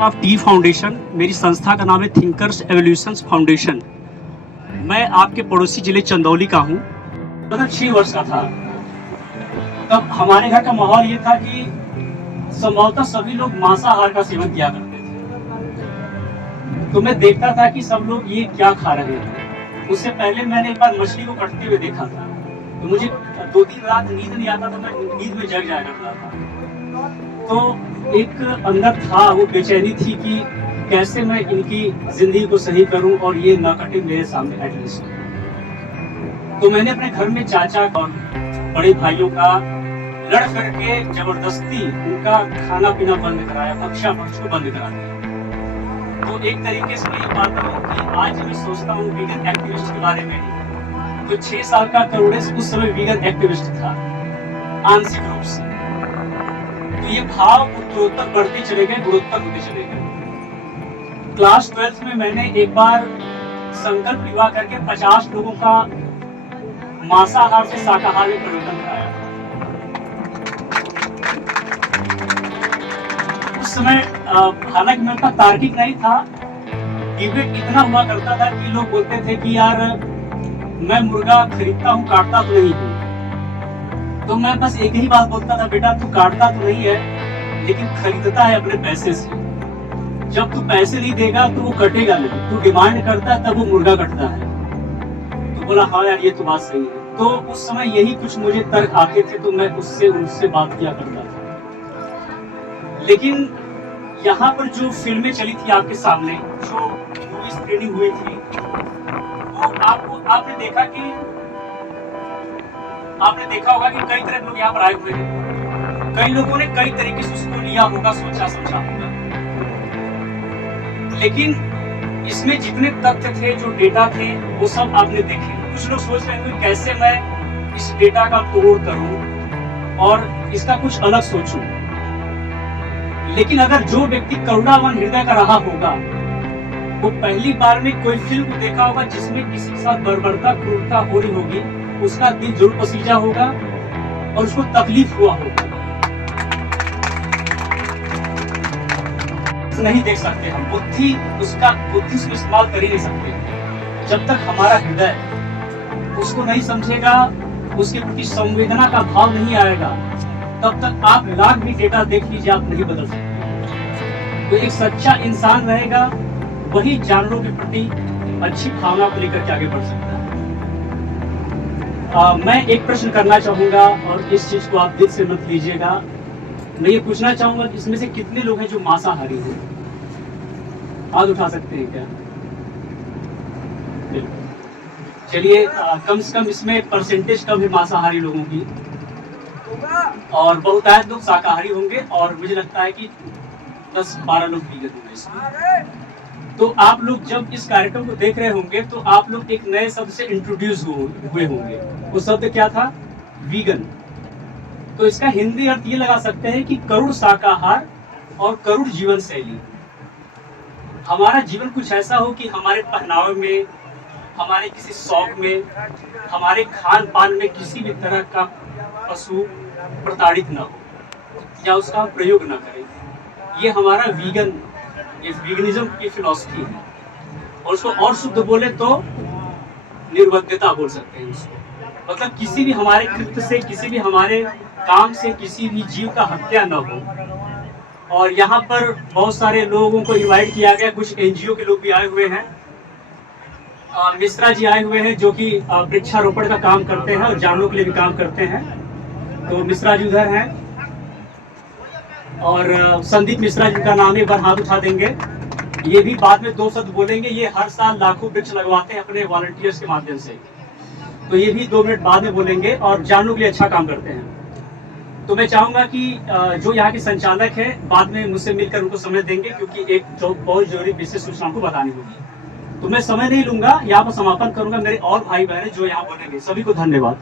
Of T foundation, मेरी संस्था का नाम है थिंकर्स एवोल्यूशंस फाउंडेशन। मैं आपके पड़ोसी जिले चंदौली का हूँ। मतलब 6 वर्ष का था तब हमारे घर का माहौल ये था कि संभवतः सभी लोग मांसाहार का सेवन किया करते थे। तो मैं देखता था कि सब लोग ये क्या खा रहे हैं। उससे पहले मैंने एक बार मछली को कटते हुए देखा था, तो मुझे 2-3 रात नींद नहीं आता था, मैं नींद में जग जाया करता था। तो एक अंदर था वो बेचैनी थी कि कैसे मैं इनकी जिंदगी को सही करूं और ये ना कटे मेरे सामने एटलीस्ट। तो मैंने अपने घर में चाचा और बड़े भाइयों का लड़ करके जबरदस्ती उनका खाना पीना बंद कराया, भक्षा भक्ष को बंद करा दिया। तो एक तरीके से मैं ये पाता हूँ कि आज मैं सोचता हूँ वीगन एक्टिविस्ट के बारे में। तो 6 साल का करुणेश उस समय वीगन एक्टिविस्ट था आंशिक रूप से। तो ये भाव उत्तरोत्तर बढ़ते चले गए, गुणोत्तर होते चले गए। क्लास 12th में मैंने एक बार संकल्प विवाह करके 50 लोगों का मांसाहार से शाकाहार में परिवर्तन कराया। उस समय हालांकि मैं उतना तार्किक नहीं था, डिबेट इतना हुआ करता था कि लोग बोलते थे कि यार मैं मुर्गा खरीदता हूँ, काटता तो नहीं हूँ। तो मैं बस एक ही बात बोलता था, बेटा तू काटता तो नहीं है लेकिन खरीदता है अपने पैसे से। जब तू पैसे नहीं देगा तो वो कटेगा नहीं, तू डिमांड करता है तब वो मुर्गा कटता है। तो बोला हाँ यार ये तो बात सही है। तो उस समय यही कुछ मुझे तर्क आते थे, तो मैं उनसे बात किया करता था। लेकिन यहाँ पर जो फिल्में चली थी आपके सामने, जो मूवी स्क्रीनिंग हुई थी, वो आपने देखा होगा कि कई तरह के लोग यहाँ पर आए हुए हैं। कई लोगों ने कई तरीके से उसको लिया होगा, सोचा समझा होगा। लेकिन इसमें जितने तथ्य थे, जो डेटा थे, वो सब आपने देखे। कुछ लोग सोच रहे हैं कैसे मैं इस डेटा का तोड़ करूं और इसका कुछ अलग सोचूं। लेकिन अगर जो व्यक्ति करुणावान हृदय का रहा होगा, वो पहली बार में कोई फिल्म देखा होगा जिसमें किसी के साथ बर्बरता, क्रूरता हो रही होगी, उसका दिल जरूर पसीजा होगा और उसको तकलीफ हुआ होगा। नहीं देख सकते हम, बुद्धि उसमें इस्तेमाल कर ही नहीं सकते। जब तक हमारा हृदय उसको नहीं समझेगा, उसके प्रति संवेदना का भाव नहीं आएगा, तब तक आप लाख भी डेटा देख लीजिए, आप नहीं बदल सकते। तो एक सच्चा इंसान रहेगा, वही जानवरों के प्रति अच्छी भावना को लेकर के आगे बढ़ सकता है। मैं एक प्रश्न करना चाहूंगा और इस चीज को आप दिल से मत लीजिएगा। मैं ये पूछना चाहूंगा कि इसमें से कितने लोग हैं जो मांसाहारी हैं? हाथ उठा सकते हैं क्या? चलिए, कम से कम इसमें परसेंटेज कम है मांसाहारी लोगों की, और बहुतायत लोग शाकाहारी होंगे, और मुझे लगता है कि 10-12 लोग वीगन होंगे इसमें। तो आप लोग जब इस कार्यक्रम को देख रहे होंगे तो आप लोग एक नए शब्द से इंट्रोड्यूस हुए होंगे। वो शब्द क्या था? वीगन। तो इसका हिंदी अर्थ ये लगा सकते हैं कि करुण शाकाहार और करुण जीवन शैली। हमारा जीवन कुछ ऐसा हो कि हमारे पहनावे में, हमारे किसी शौक में, हमारे खान पान में किसी भी तरह का पशु प्रताड़ित न हो या उसका प्रयोग न करें। ये हमारा वीगनिज्म की फिलॉसफी है। और उसको और शुद्ध बोले तो निर्वध्यता बोल सकते हैं उसको। मतलब किसी भी हमारे कृत्य से, किसी भी हमारे काम से किसी भी जीव का हत्या न हो। और यहाँ पर बहुत सारे लोगों को इनवाइट किया गया, कुछ एनजीओ के लोग भी आए हुए हैं। मिश्रा जी आए हुए हैं जो कि वृक्षारोपण का काम करते हैं और जानवरों के लिए भी काम करते हैं। तो मिश्रा जी उधर हैं, और संदीप मिश्रा जी का नाम एक बार हाथ उठा देंगे। ये भी बाद में 2 शब्द बोलेंगे। ये हर साल लाखों वृक्ष लगवाते हैं अपने वॉलंटियर्स के माध्यम से, तो ये भी 2 मिनट बाद में बोलेंगे और जानवरों के लिए अच्छा काम करते हैं। तो मैं चाहूंगा कि जो यहाँ के संचालक है बाद में मुझसे मिलकर उनको समय देंगे, क्योंकि एक बहुत जरूरी विशेष सूचना को बतानी होगी। तो मैं समय नहीं लूंगा, यहाँ पर समापन करूंगा। मेरे और भाई बहन जो यहाँ बोलेंगे, सभी को धन्यवाद।